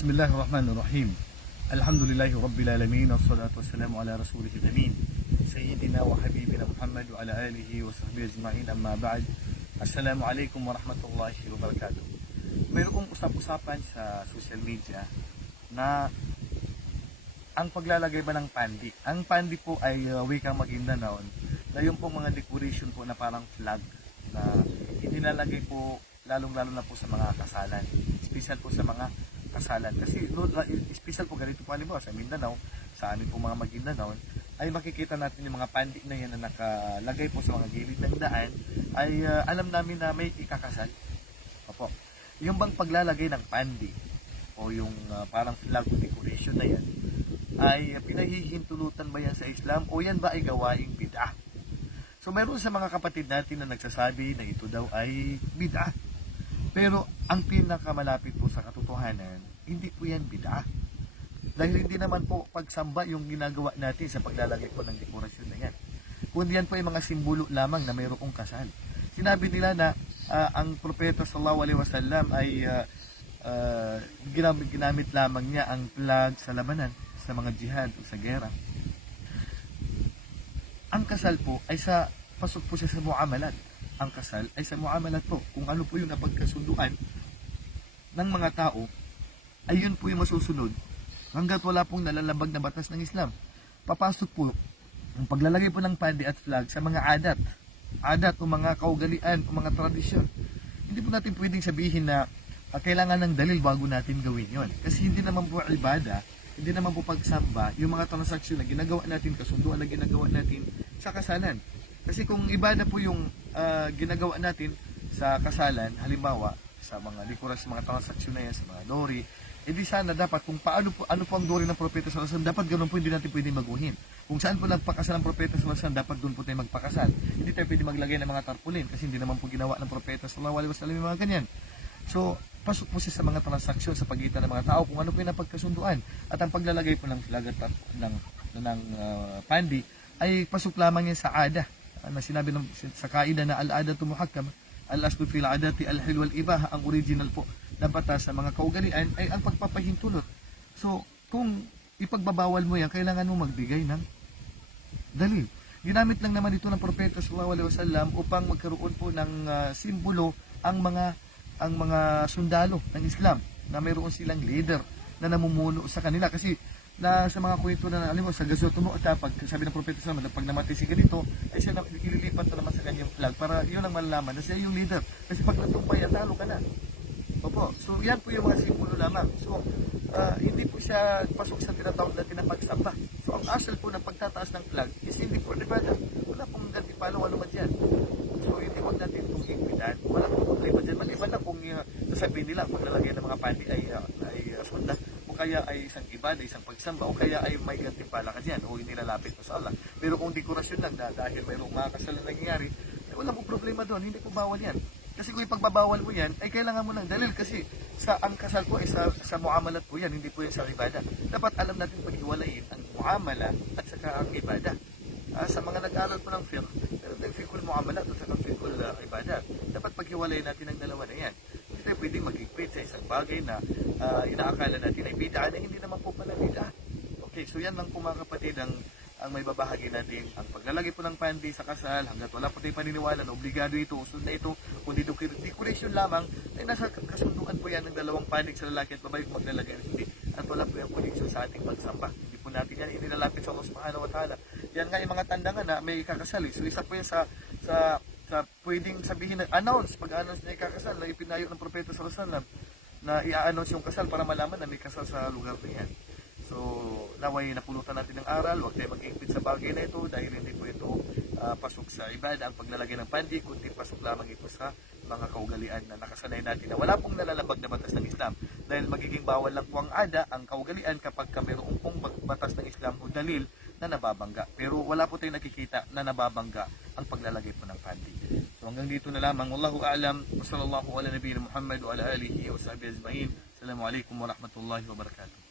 Bismillah ar-Rahman. Alhamdulillahi Rabbil Alamin. Wassalatu wassalamu ala rasulih al-amin. Sayyidina wa habibina Muhammad wa ala alihi wa sahbihi ajma'in amma ba'd. Assalamu alaikum wa rahmatullahi wa barakatuh. Mayroong usap-usapan sa social media na ang paglalagay ba ng pandi? Ang pandi po ay uh, wikang Maguindanao na yung pong mga decoration po na parang flag na inilalagay po lalong-lalo na po sa mga kasalan, special po sa mga kasalan. Kasi no, la- special po ganito po halimbawa sa Mindanao, sa amin po mga Maguindanao, ay makikita natin yung mga pandi na yan na nakalagay po sa mga gilid ng daan ay uh, alam namin na may ikakasal. Opo. Yung bang paglalagay ng pandi o yung uh, parang flag decoration na yan ay pinahihintulutan ba yan sa Islam o yan ba ay gawaing bid'ah? So meron sa mga kapatid natin na nagsasabi na ito daw ay bid'ah. Pero ang pinakamalapit po sa katotohanan, hindi po yan bid'ah. Dahil hindi naman po pagsamba yung ginagawa natin sa paglalagay po ng dekorasyon na yan. Kundi yan po ay mga simbolo lamang na mayroong kasal. Sinabi nila na ah, ang propeta sallallahu alaihi wasallam ay ah, ah, ginamit, ginamit lamang niya ang flag sa labanan, sa mga jihad o sa gera. Ang kasal po ay sa pasok po siya sa muamalat. Ang kasal ay sa muamalat po. Kung ano po yung napagkasunduan ng mga tao, ay yun po yung masusunod hanggat wala pong nalalabag na batas ng Islam. Papasok po ang paglalagay po ng pandi at flag sa mga adat. Adat o mga kaugalian o mga tradisyon. Hindi po natin pwedeng sabihin na ah, kailangan ng dalil bago natin gawin yon. Kasi hindi naman po ibada, hindi naman po pagsamba, yung mga transaksyon na ginagawa natin, kasunduan na ginagawa natin sa kasalan. Kasi kung ibada po yung ah, ginagawa natin sa kasalan, halimbawa, sa mga dekorasyon, mga transaksyon na yan, sa mga lori, edi sana dapat kung paano po, ano po ang dori ng propeta sa Rasul, dapat ganun po hindi natin pwede maguhin. Kung saan po nagpakasal ang propeta sa Rasul, dapat doon po tayo magpakasal. Hindi tayo pwede maglagay ng mga tarpulin kasi hindi naman po ginawa ng propeta sallallahu alaihi wasallam mga ganyan. So, pasok po siya sa mga transaksyon sa pagitan ng mga tao kung ano po yung napagkasunduan. At ang paglalagay po ng flag at tar- ng, ng ah, pandi ay pasok lamang yan sa ada. Ano sinabi ng, sa kaida na al-adatu muhakkam, al-aslu fil adati al-hil wal ibaha, ang original po na batas sa mga kaugalian ay ang pagpapahintulot. So, kung ipagbabawal mo yan, kailangan mo magbigay ng dalil. Ginamit lang naman ito ng propeta sallallahu alaihi wasallam upang magkaroon po ng ah, simbolo ang mga ang mga sundalo ng Islam na mayroon silang leader na namumuno sa kanila kasi na sa mga kwento na alam mo sa gazoto mo at pag sabi ng propeta sa na pag namatay si ganito ay siya na, ililipat na naman sa kanyang flag para yun ang malalaman na siya yung leader kasi pag natumpay at talo ka na Opo. So yan po yung mga simbolo lamang. So ah, hindi po siya pasok sa tinatawag na pagsamba. So ang asal po ng pagtataas ng flag is hindi po ibada. Wala pong ganti palo ano man dyan. So hindi wag natin itong higpitan. Wala pong problema dyan. Maliban na kung uh, sasabihin nila paglalagay ng mga pandi ay, uh, ay uh, sunda o kaya ay isang ibada, isang pagsamba o kaya ay may gantimpala ka dyan o inilalapit mo sa Allah. Pero kung dekorasyon lang dahil mayroong mga kasalan nangyayari, eh, wala pong problema doon. Hindi po bawal yan. Kasi kung ipagbabawal mo yan, ay kailangan mo ng dalil kasi sa ang kasal po ay sa, sa muamalat po yan, hindi po yan sa ibada. Dapat alam natin paghiwalayin ang muamala at saka ang ibada. Ah, sa mga nag-aaral po ng fiqh, meron tayong fiqhul muamalat at saka fiqhul uh, ibada. Dapat paghiwalayin natin ang dalawa na yan. Hindi tayo pwedeng mag-equate sa isang bagay na ah, inaakala natin ay bid'a na hindi naman po pala bid'a. Okay, so yan lang po mga kapatid ang ang may babahagi natin ang paglalagay po ng pandi sa kasal hanggat wala po tayong paniniwala na obligado ito, usunod na ito, kundi decoration lamang, ay nasa kasunduan po yan ng dalawang panig sa lalaki at babae kung maglalagay hindi. At wala po yung connection sa ating pagsamba. Hindi po natin yan inilalapit sa Allah subhanahu wa ta'ala. Yan nga yung mga tandangan na may ikakasal. eh. So isa po yan sa, sa, sa pwedeng sabihin na announce, pag-announce na ikakasal na ipinayo ng propeta sa Rasulullah na i-announce yung kasal para malaman na may kasal sa lugar na yan. So, naway napulutan natin ng aral, huwag tayo mag-ingpit sa bagay na ito dahil hindi po ito ah, pasok sa ibada ang paglalagay ng pandi, kundi pasok lamang ito sa mga kaugalian na nakasanay natin na wala pong nalalabag na batas ng Islam. Dahil magiging bawal lang po ang ada, ang kaugalian kapag ka mayroong pong batas ng Islam o dalil na nababangga. Pero wala po tayong nakikita na nababangga ang paglalagay po ng pandi. So hanggang dito na lamang. Wallahu a'lam. Wa sallallahu ala nabiyina Muhammad wa ala alihi wa sahbihi ajma'in. Assalamualaikum warahmatullahi wabarakatuh.